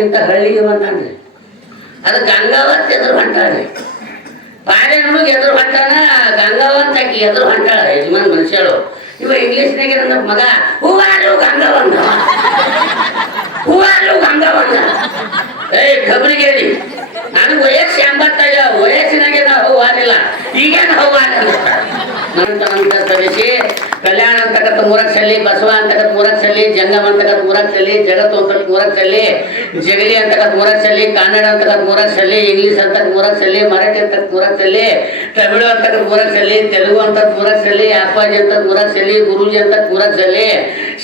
ಇಂಥ ಹಳ್ಳಿಗೆ ಬಂದಾನೆ ಅದು ಗಂಗಾವತ್ ಎದುರು ಹೊಂಟಾಳೆ ಹುಡುಗ ಎದುರು ಹೊಂಟಾನ ಗಂಗಾವಂತ ಆಕಿ ಎದುರು ಹೊಂಟಾಳ ಯಜಮಾನ್ ಮನುಷ್ಯಳು. ಇವ ಇಂಗ್ಲೀಷ್ನಾಗೆ ನನ್ನ ಮಗ, ಹೂವಾರು ಗಂಗಾವಂತ ಹೂವಾರು ಗಂಗಾವಂತ ಏಯ್, ಗಬರಿಗೇರಿ, ನನಗೆ ವಯಸ್ಸು ಎಂಬತ್ತಾಗ ವಯಸ್ಸಿನಾಗೆ ನಾವು ಹೂವಾರಿಲ್ಲ ಈಗೇನು ಹೂವಾರ ನಂತ ತರಿಸಿ ಕಲ್ಯಾಣ ಅಂತಕ್ಕಂಥ ಮೂರಕ್ಕೆ ಸಲ್ಲಿ ಬಸವ ಅಂತಕ್ಕಂಥ ಮೂರಕ್ಕೆ ಸಲ್ಲಿ ಜಂಗಮ ಅಂತಕ್ಕಂಥ ಮೂರಕ್ಕೆ ಸಲ್ಲಿ ಜಗತ್ತು ಅಂತ ಮೂರಕ್ಕೆ ಸಲ್ಲಿ ಜಗಲಿ ಅಂತಕ್ಕಂಥ ಊರಸಲ್ಲಿ ಸಲ್ಲಿ ಕನ್ನಡ ಅಂತಕ್ಕಂಥ ಊರಸಲ್ಲಿ ಇಂಗ್ಲಿಷ್ ಇಂಗ್ಲೀಷ್ ಅಂತ ಮೂರಕ್ಕೆ ಸಲ್ಲಿ ಮರಾಠಿ ಅಂತ ಊರಸಲ್ಲಿ ಸಲ್ಲಿ ತಮಿಳು ಅಂತಕ್ಕಂಥ ಮೂರಕ್ಷ ಅಲ್ಲಿ ತೆಲುಗು ಅಂತ ಊರಸಲ್ಲಿ ಸಲ್ಲಿ ಅಪ್ಪಾಜಿ ಅಂತ ಮೂರಕ್ಕೆ ಸಲ್ಲಿ ಗುರೂಜಿ ಅಂತ ಮೂರಕ್ಕೆ ಸಲ್ಲಿ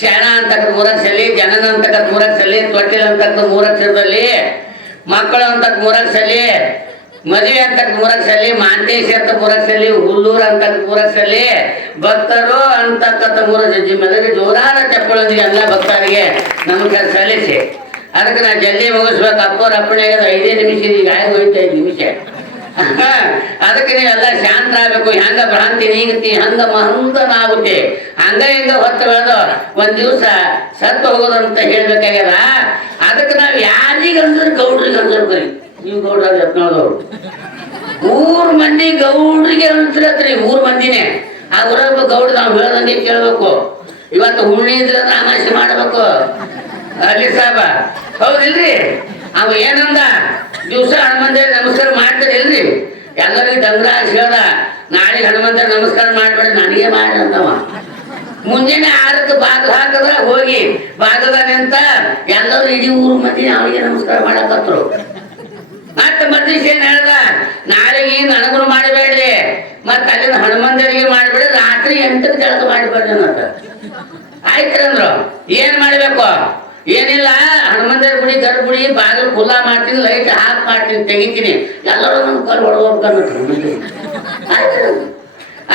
ಶಾಣ ಅಂತಕ್ಕಂಥ ಸಲ್ಲಿ ಜನನ ಅಂತಕ್ಕಂಥ ಮೂರತ್ತು ಸಲಿ ತೊಟ್ಟಿಲ್ ಅಂತಕ್ಕಂಥ ಮೂರಕ್ಷರದಲ್ಲಿ ಮಕ್ಕಳು ಅಂತ ಮೂರಕ್ಕೆ ಸಲ್ಲಿ ಮದುವೆ ಅಂತ ಮೂರಕ್ಕೆ ಸಲ್ಲಿ ಮಾಂತೇಶ್ ಅಂತ ಸಲ್ಲಿ ಹುಲ್ಲೂರು ಅಂತ ಮೂರಕ್ಕೆ ಸಲ್ಲಿ ಭಕ್ತರು ಅಂತಕ್ಕಂಥ ಮೂರ ಜಿಮ್ಮೆದಾರಿ ಜೋರಾದ ಚಪ್ಪಳೊಂದಿಗೆ ಎಲ್ಲ ಭಕ್ತರಿಗೆ ನಮಸ್ಕಾರ ಸಲ್ಲಿಸಿ ಅದಕ್ಕೆ ನಾ ಜಲ್ದಿ ಮುಗಿಸ್ಬೇಕು ಅಪ್ಪರ ಅಪ್ಪಣೆ ಐದೇ ನಿಮಿಷ ಈಗ ಆಗಿ ಹೋಯ್ತು ಐದು ನಿಮಿಷ? ಅದಕ್ಕೆ ನೀವೆಲ್ಲ ಶಾಂತ ಆಗಬೇಕು ಹೆಂಗ ಭ್ರಾಂತಿ ನೀಗತಿ ಹಂಗ ಮಹಂತನಾಗುತ್ತೆ ಹಂಗ ಹಿಂಗ ಹೊತ್ತು ಬೆಳೆದು ಒಂದ್ ದಿವಸ ಸತ್ತು ಹೋಗೋದಂತ ಹೇಳ್ಬೇಕಾಗ್ಯದ? ಅದಕ್ಕೆ ನಾವು ಯಾರಿಗೆ ಅಂದ್ರೆ ಗೌಡ್ರಿಗೆ ಅನ್ಸರ್ತೀರಿ ನೀವು ಗೌಡ್ರ ಯತ್ನಾಳದವ್ರು ಮೂರ್ ಮಂದಿ ಗೌಡ್ರಿಗೆ ಅಂತಿರತ್ರಿ ಮೂರ್ ಮಂದಿನೇ. ಆ ಊರೊಬ್ಬ ಗೌಡ ನಾವು ಹೇಳ್ದಂಗೆ ಕೇಳ್ಬೇಕು. ಇವತ್ತು ಹುಣ್ಣಿ ಇದ್ರೆ ಅನಾಶೆ ಮಾಡ್ಬೇಕು. ಅಲ್ಲಿ ಸಾಬ ಹೌದಿಲ್ರಿ? ಅವ ಏನಂದ? ದಿವಸ ಹನುಮಂತ ನಮಸ್ಕಾರ ಮಾಡ್ತಾರೆ ಇಲ್ರಿ ಎಲ್ಲರಿಗೂ ಡಂಗ್ರ ಹೇಳ್ದ, ನಾಳೆ ಹನುಮಂತ ನಮಸ್ಕಾರ ಮಾಡ್ಬೇಡ, ನನಗೆ ಮಾಡಿ ಅಂತವ ಮುಂಜಾನೆ ಆರಕ್ಕೆ ಬಾಗಿಲು ಹಾಕಿದ್ರ ಹೋಗಿ ಬಾಗದ ನಿಂತ ಎಲ್ಲರೂ ಇಡೀ ಊರು ಮಂದಿ ಅವನಿಗೆ ನಮಸ್ಕಾರ ಮಾಡಕತ್ರು. ಮತ್ತೆ ಮತ್ತೀಶ್ ಏನ್ ಹೇಳ್ದ? ನಾಳೆಗೆ ನನಗೂ ಮಾಡಬೇಡ್ರಿ? ಮತ್ತೆ ಅಲ್ಲಿಂದ ಹನುಮಂತರಿಗೆ ಮಾಡಬೇಡಿ ರಾತ್ರಿ ಎಂಟಕ್ಕೆ ಜಳಕ ಮಾಡಬೇಡ್ರಿ ಆಯ್ತು ಅಂದ್ರು. ಏನ್ ಮಾಡ್ಬೇಕು? ಏನಿಲ್ಲ, ಹನುಮಂತರ ಗುಡಿ ಗರ್ಭಗುಡಿ ಬಾಗಿಲು ಕುಲ್ಲ ಮಾಡ್ತೀನಿ ಲೈಟ್ ಹಾಕ್ ಮಾಡ್ತೀನಿ, ತೆಗಿತೀನಿ. ಎಲ್ಲರೂ ಒಂದು ಕಲ್ ಹೊಡ್ಬೇಕು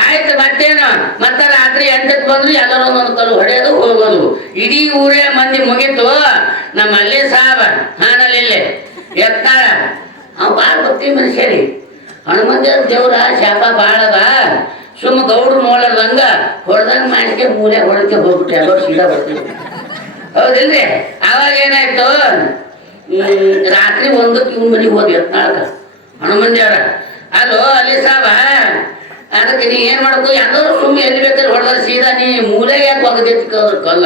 ಆಯ್ತು, ಮತ್ತೇನು? ಮತ್ತೆ ರಾತ್ರಿ ಎಂಟಕ್ಕೆ ಬಂದ್ರು ಎಲ್ಲರೂ ಒಂದೊಂದು ಕಲ್ಲು ಹೊಡೆಯೋದು ಹೋಗೋದು. ಇಡೀ ಊರೇ ಮಂದಿ ಮುಗೀತು. ನಮ್ಮ ಅಲ್ಲೇ ಸಾಬ, ಹಾನಲ್ಲಿ ಎತ್ತಾಳ. ಅವ್ ಭಾಳ ಭಕ್ತಿ ಮನುಷ್ಯರಿ. ರೀ ಹನುಮಂತ ದೇವ್ರ ಶಾಪ ಭಾಳ ಅದ. ಸುಮ್ಮ ಗೌಡ್ರು ನೋಡ್ಲಾರ್ದಂಗ ಹೊಡೆದಂಗ ಮಾಡಿಕೆ ಮೂಲೆ ಹೊಡಕ್ಕೆ ಹೋಗ್ಬಿಟ್ಟು ಎಲ್ಲರೂ ಸೀದಾ ಬರ್ತೀವಿ. ಹೌದಿಲ್ರಿ? ಅವಾಗ ಏನಾಯ್ತು? ರಾತ್ರಿ ಒಂದು ಇವ್ನ ಮನೆಗೆ ಹೋಗಿ ಎತ್ತಾಳಕ ಹನುಮನ್ ದೇವ್ರ ಅದು ಅಲ್ಲಿ ಸಾಬ, ಅದಕ್ಕೆ ನೀ ಏನ್ ಮಾಡ್ಕೋ, ಯಾವ್ದಾದ್ರು ಸುಮ್ಮನೆ ಎಲ್ಲಿ ಬೇಕಾದ್ರೆ ಹೊಡೆದ್ರೆ ಸೀದಾ ನೀ ಮೂಲೆ ಯಾಕೆ ಒಗದೈತಿ ಕಲ್ಲ.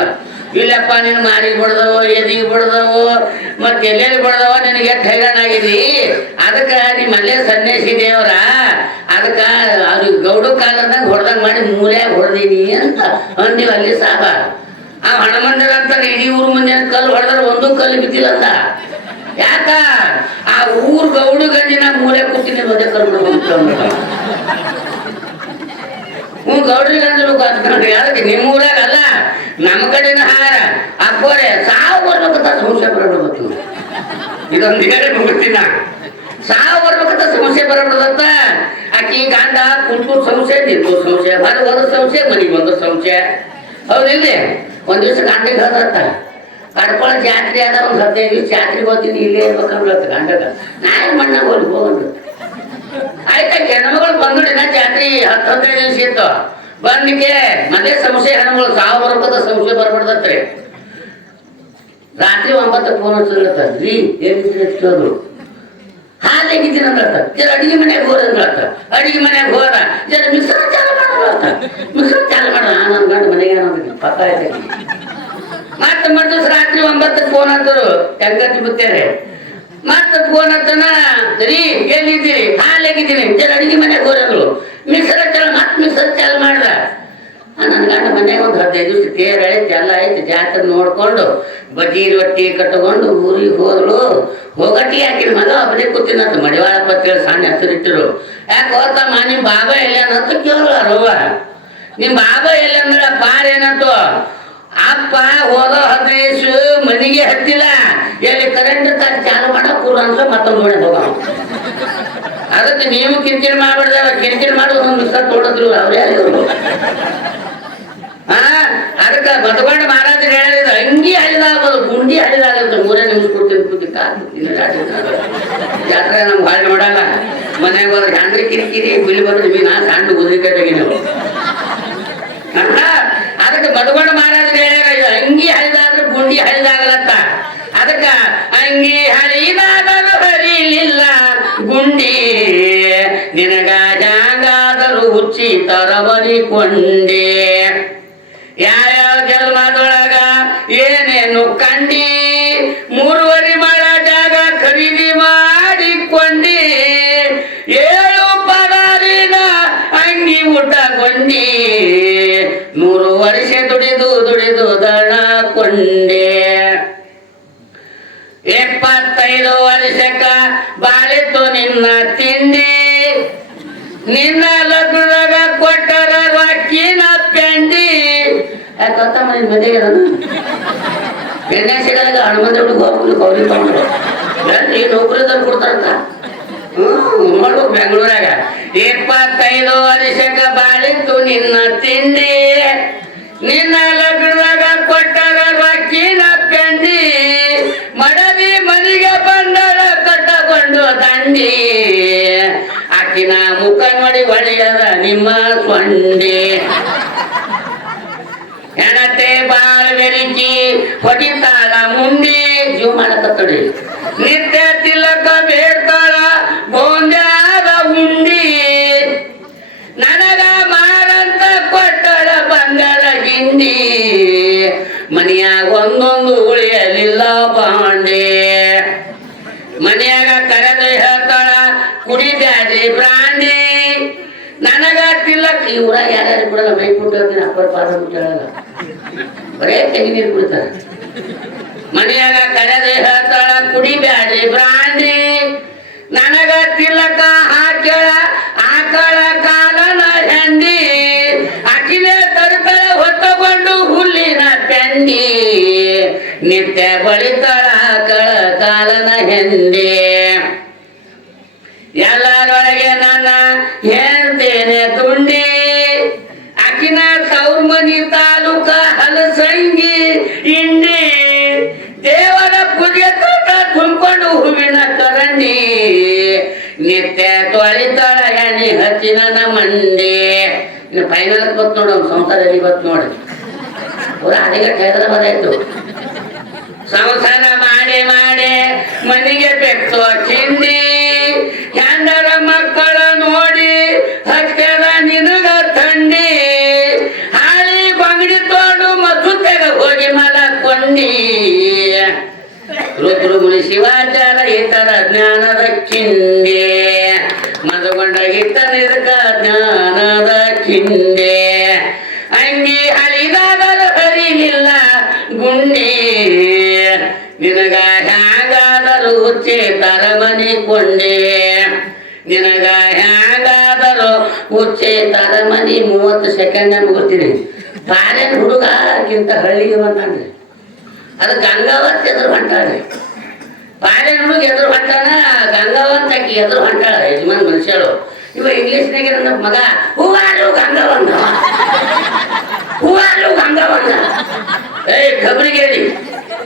ಇಲ್ಲಪ್ಪ, ನೀನು ಮಾರಿಗೆ ಬಿಡ್ದವು, ಎದಿಗೆ ಬಿಡ್ದವು, ಮತ್ತೆ ಎಲ್ಲೆಲ್ಲಿ ಬಿಡ್ದವ ನಿನಗೆ ಎಷ್ಟು ಹೈರಾಣ ಆಗಿದಿ ಅದಕ್ಕೆ ನಿಮ್ಮ ಅಲ್ಲೇ ಸನ್ಯಾಸಿ ದೇವ್ರ. ಅದಕ್ಕೆ ಅದು ಗೌಡ ಕಾಲದಾಗ ಹೊಡೆದಂಗೆ ಮಾಡಿ ಮೂಲೆ ಹೊಡೆದೀನಿ ಅಂತ ಅಂದಿವ ಅಲ್ಲಿ ಸಾಬ. ಆ ಹಣಮಂಡಲ ಅಂತಾರೆ ಇಡೀ ಊರು ಮುಂದೆ ಕಲ್ಲು ಹೊಡೆದ್ರೆ ಒಂದು ಕಲ್ಲು ಬಿದ್ದಿಲ್ಲ ಅಂತ ಯಾಕ? ಆ ಊರ್ ಗೌಡ ಗಂಜಿನ ಮೂಲೆ ಕೂತಿನ ಮದುವೆ ಕರ್ಕೊಂಡು ಹ್ಞೂ, ಗೌಡ್ರಿ ಗಂಜಲು ಅಂದ್ಕೊಂಡ್ರಿ ಅದಕ್ಕೆ ನಿಮ್ಮ ಊರಾಗ ಅಲ್ಲ ನಮ್ಮ ಕಡೆನ ಹಾರ. ಅಕ್ಕೋರೆ, ಸಾವು ಬರ್ಬೇಕಂತ ಸಮಸ್ಯೆ ಬರಬಿಡ್ಬೇಕು ಇದೊಂದು ಹೇಳಿ ಮುಗಿಸ್ತೀನಿ ಸಾವು ಬರ್ಬೇಕಂತ ಸಮಸ್ಯೆ ಬರಬಿಡ್ದತ್ತ ಆಕಿ ಗಂಡ ಕುಂತೂರ್ ಸಮಸ್ಯೆ ನಿಂತು ಸಮಸ್ಯೆ ಹೊರ ಹೋದ ಸಮಸ್ಯೆ, ಮನೆಗೆ ಬಂದ ಸಮಸ್ಯೆ. ಹೌದಿಲ್ರಿ ಒಂದ್ ದಿವಸ ಗಂಡಿಗೆ ಹೇಳ್ದತ್ತ ಕಡ್ಕೊಳ ಜಾತ್ರೆ ಅದ, ಒಂದು ಹದಿನೈದು ದಿವಸ ಜಾತ್ರೆಗೆ ಹೋಗ್ತೀನಿ, ಇಲ್ಲೇ ಇರ್ಬೇಕಂದ್ರೆ ಗಂಡಗ ನಾಯಿ ಮಣ್ಣಾಗ ಹೋಗಿ ಹೋಗಂದು ಆಯ್ತಾ ಹೆಣ್ಮಗಳು ಬಂದ್ರಿನ ಜಾತ್ರೆ ಹತ್ತು ಹದಿನೈದು ದಿವಸ ಇತ್ತು. ಬಂದಿಕೆ ಮದುವೆ ಸಮಸ್ಯೆ ಹೆಣ್ಮಗಳು ಸಾವು ರೂಪಾಯಿ ಸಮಸ್ಯೆ ಬರ್ಬಿಡ್ದತ್ರಿ ರಾತ್ರಿ ಒಂಬತ್ತಕ್ಕೆ ಫೋನ್ ಹಚ್ಚಿರ್ಲತ್ತ ರೀ ಹಾಲು ಹೇಗಿದ್ದೀನಿ ಅಂದ್ರತ್ತ ಜರ ಅಡಿಗೆ ಮನೆಗೆ ಹೋದ ಅಂದ್ರತ್ತ ಅಡಿಗೆ ಮನೆಗೆ ಹೋದ ಜರ ಮಿಶ್ರ ಚಾಲು ಮಾಡೋತ್ತ ಮಿಶ್ರ ಚಾಲು ಮಾಡ ನಾನು ಗಂಡ ಐತೆ ಮತ್ತೆ ಮತ್ತೆ ರಾತ್ರಿ ಒಂಬತ್ತಕ್ಕೆ ಫೋನ್ ಹತ್ತರು ಹೆಂಗತ್ತಿ ಬಿತ್ತೇರೆ ಮತ್ತೆ ಫೋನ್ ಹತ್ತನ ರೀ ಎಲ್ಲಿದ್ದೀರಿ? ಹಾಲು ಹೇಗಿದ್ದೀನಿ ಜರ ಅಡಿಗೆ ಮನೆಗೆ ಹೋರಂದ್ರು ಮಿಕ್ಸರ್ ಚಾಲು, ಮತ್ತೆ ಮಿಕ್ಸರ್ ಚಾಲು ಮಾಡ್ದ. ನನ್ನ ಗಂಡ ಮನೆಗೆ ಒಂದು ಹದಿನೈದು ದಿವಸ ತೇರ್ ಐತಿ ಎಲ್ಲ ಐತಿ ಜಾತ್ರೆ ನೋಡ್ಕೊಂಡು ಬಜ್ಜಿ ರೊಟ್ಟಿ ಕಟ್ಕೊಂಡು ಊರಿಗೆ ಹೋದ್ರು. ಹೋಗಟ್ಟಿ ಹಾಕಿನ ಮಗ ಒಬ್ಬನೇ ಕೂತಿನಂತ ಮಡಿವಾಳಪ್ಪ ಅಂತೇಳಿ ಸಣ್ಣ ಹೆಸರಿಟ್ಟರು. ಯಾಕೆ ಹೋತಮ್ಮ ಮಾನಿ, ಬಾಬಾ ಎಲ್ಲ ಅಂತ ಕೇಳೋರವ್ವ ನಿಮ್ಮ ಬಾಬ ಎಲ್ಲ ಅಂದ್ರೆ ಪಾರ್ ಏನಂತು? ಅಪ್ಪ ಓದೋ ಹದಿನೈದು ಮನೆಗೆ ಹತ್ತಿಲ್ಲ. ಎಲ್ಲಿ ಕರೆಂಟ್ ತಾನು ಚಾಲು ಮಾಡೋ ಕೂರ ಅಂತ ಮತ್ತೊಂದು ನೋಡಿ ಹೋಗ. ಅದಕ್ಕೆ ನೀವು ಕಿರಿಕಿರಿ ಮಾಡ್ಬಿಡ್ದವ ಕಿರಿಕಿರಿ ಮಾಡಿ ಒಂದು ಸತ್ ತೊಡದ್ರು, ಅವ್ರು ಯಾರು ಹಾ ಅದಕ್ಕೆ ಬದುಕೊಂಡು ಮಹಾರಾಜರು ಹೇಳಿದ ಅಂಗಿ ಹಳಿದಾಗೋದು ಗುಂಡಿ ಹಳಿದಾಗುತ್ತೆ ಮೂರೇ ನಿಮಿಷ ಕೊಡ್ತೀನಿ ಕೂತಿ ಕಾದು ಜಾತ್ರೆ ನಮ್ಗೆ ಹಾಳು ನೋಡಲ್ಲ. ಮನೆಗೆ ಹೋದ್ರೆ ಹ್ಯಾಂಡ್ರಿ ಕಿರಿಕಿರಿ ಬಿಲ್ ಬರೋದು ಮೀನಾ ಸಣ್ಣ ಗುದ್ರಿಕಾಯಿ ತೆಗಿ ನಾವು. ಅಲ್ಲ ಅದಕ್ಕೆ ಬದಗೊಂಡು ಮಹಾರಾಜರು ಹೇಳ್ಯಾರ ಅಂಗಿ ಹರಿದಾದ್ರೂ ಗುಂಡಿ ಹಳಿದಾಗಲಂತ ಅದಕ್ಕ ಅಂಗಿ ಹರಿದಾದರೂ ಹರಿಲಿಲ್ಲ, ಗುಂಡಿ ನಿನಗ ಜಾಗಾದರೂ ಹುಚ್ಚಿ ತರವರಿಕೊಂಡೆ ಯಾವ್ಯಾವ ಜನ್ಮದೊಳಗ ಏನೇನು ಕಂಡಿ, ಮೂರುವರಿ ಮಾಡ ಜಾಗ ಖರೀದಿ ಮಾಡಿಕೊಂಡಿ. ಏಳು ಪದಾರಿನ ಅಂಗಿ ಊಟಗೊಂಡಿ ನೂರು ವರ್ಷ ದುಡಿದು ದುಡಿದು ದಣ ಕೊಂಡೆ. ಎಪ್ಪತ್ತೈದು ವರ್ಷಕ್ಕ ಬಾಳಿತು ನಿನ್ನ ತಿಂಡಿ. ನಿನ್ನ ಲಗ್ನದಾಗ ಕೊಟ್ಟರ ರೊಕ್ಕಿನ ಪೆಂಡಿ. ಯಾಕತ್ತ ಮನೆ ಮದುವೆ ಎಣ್ಣೆ ಸಿಗಲ್ಲ ಹನುಮಂತ ಹೋಗ್ಬೇಕು ಅವ್ರಿಗೆ ತಗೊಂಡು. ಎಲ್ಲಿ ನೌಕರಿ ತಂದು ಕೊಡ್ತಾರಂತ? ಬೆಂಗಳೂರಾಗ. ಇಪ್ಪತ್ತೈದು ವರ್ಷಕ್ಕ ಬಾಳಿತ್ತು ನಿನ್ನ ತಿಂಡಿ. ನಿನ್ನ ಲಗ್ನದಾಗ ಕೊಟ್ಟಾಗ ರೊಕ್ಕಿನ ಪೆಂಡಿ. ಮಡದಿ ಮನೆಗೆ ಬಂದಳ ಕಟ್ಟಕೊಂಡು ದಂಡಿ. ಆಕಿನ ಮುಖ ನೋಡಿ ಒಳ್ಳೆಯದ ನಿಮ್ಮ ಸೊಂಡಿ ಹೆಣತೆ ಬಾಳ ಬೆರಿಕಿ ಹೊಡಿತಾಳ ಮುಂಡಿ. ಜೀವ ಮಾಡಕತ್ತಡಿ. ಕುಡಿದ್ಯಾಡ್ರಿ ಬ್ರಾಂಡಿ ನನಗ ತಿಲ್ಲಕ್ ಈ ಊರಾಗ ಯಾರ್ಯಾರು ಕೂಡ ಮೈ ಕೊಟ್ಟಿರ್ತೀನಿ ಅಪ್ಪರ ಪಾದ ಹೇಳಲ್ಲ. ಬರೇ ತೆಗಿ ನೀರು ಕುಡಿತಾರೆ. ಮನೆಯಾಗ ಕರೆದು ಹೇಳ್ತಾಳ ಕುಡಿಬ್ಯಾಡ್ರಿ ಬ್ರಾಂಡಿ ನನಗ ಆ ಹಾಕ್ಯಾಳ ಆಕಳ ಕಾಲನ ಹೆಂಡಿ. ಅಕಿನೇ ತರ್ತಾಳ ಹೊತ್ತಕೊಂಡು ಹುಲ್ಲಿನ ಪೆಂಡಿ. ನಿತ್ಯ ಬಳಿತಾಳ ಆಕಳ ಕಾಲನ ಹೆಂಡಿ. ಮಂಡಿ ಇನ್ನು ಫೈನಲ್ ಗೊತ್ತು ನೋಡು, ಅವ್ನ್ ಸಂಸಾರದಲ್ಲಿ ಗೊತ್ತು ನೋಡಿ. ಅವ್ರ ಅಡಿಗೆ ಹೈದರಾಬಾದ್ ಸಂಸಾರ ಮಾಡಿ ಮಾಡಿ ಮನೆಗೆ ಬೆಕ್ಕು ಚಿಂದಿ ಹೆಂಡರ ಮಕ್ಕಳ ನೋಡಿ ಹಚ್ಚದ ನಿನಗ ಥಂಡಿ ಹಾಳಿ ಬಂಗಡಿ ತೋಡು ಮಸುತೆಗ ಹೋಗಿ ಮಲಕೊಂಡಿ. ರುದ್ರಮುನಿ ಶಿವಾಚಾರ ಇತರ ಜ್ಞಾನದ ಕಿಂಡಿ ಮದಗೊಂಡ ಇತ್ತ ನಿರಕ ಜ್ಞಾನದ ಕಿಂಡೆ. ಅಂಗಿ ಹಳಿದಾಗಲು ಹರಿಲಿಲ್ಲ ಗುಂಡಿ. ನಿನಗ ಹ್ಯಾಂಗಾದರೂ ಹುಚ್ಚಿ ತರಮನಿ ಕೊಂಡೆ. ನಿನಗ ಹ್ಯಾಂಗಾದರೂ ಹುಚ್ಚಿ ತರಮನಿ ಮೂವತ್ತು ಸೆಕೆಂಡ್ ಮುಗಿಸ್ತೀನಿ ಬಾರೇನ್ ಹುಡುಗ ಕಿಂತ ಹಳ್ಳಿಗೆ ಬಂದಾನೆ ಅದು ಗಂಗಾವತ್ ಎದುರು ಹೊಂಟಾಳೆ ಹುಡುಗ ಎದುರು ಹೊಂಟಾನ ಗಂಗಾವಂತ ಆಕಿ ಎದುರು ಹೊಂಟಾಳ, ಯಜಮಾನ್ ಮನುಷ್ಯಳು. ಇವ ಇಂಗ್ಲೀಷ್ನಾಗೆ ನನ್ನ ಮಗ, ಹೂವಾರು ಗಂಗಾವಂತ ಹೂವಾರು ಗಂಗಾವಂತ ಏಯ್ ಖಬರಿಗೇರಿ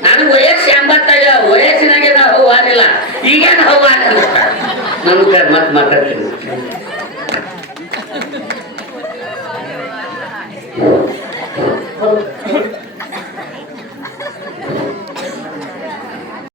ನನಗೆ ವಯಸ್ಸು ಎಂಬತ್ತೈದು, ವಯಸ್ಸಿನಾಗೆ ನಾ ಹೂವಾರಿಲ್ಲ ಈಗೇನು ಹೂವಾರ ನನ್ನ ಮತ್ತೆ ಮಾತಾಡ್ತೀನಿ.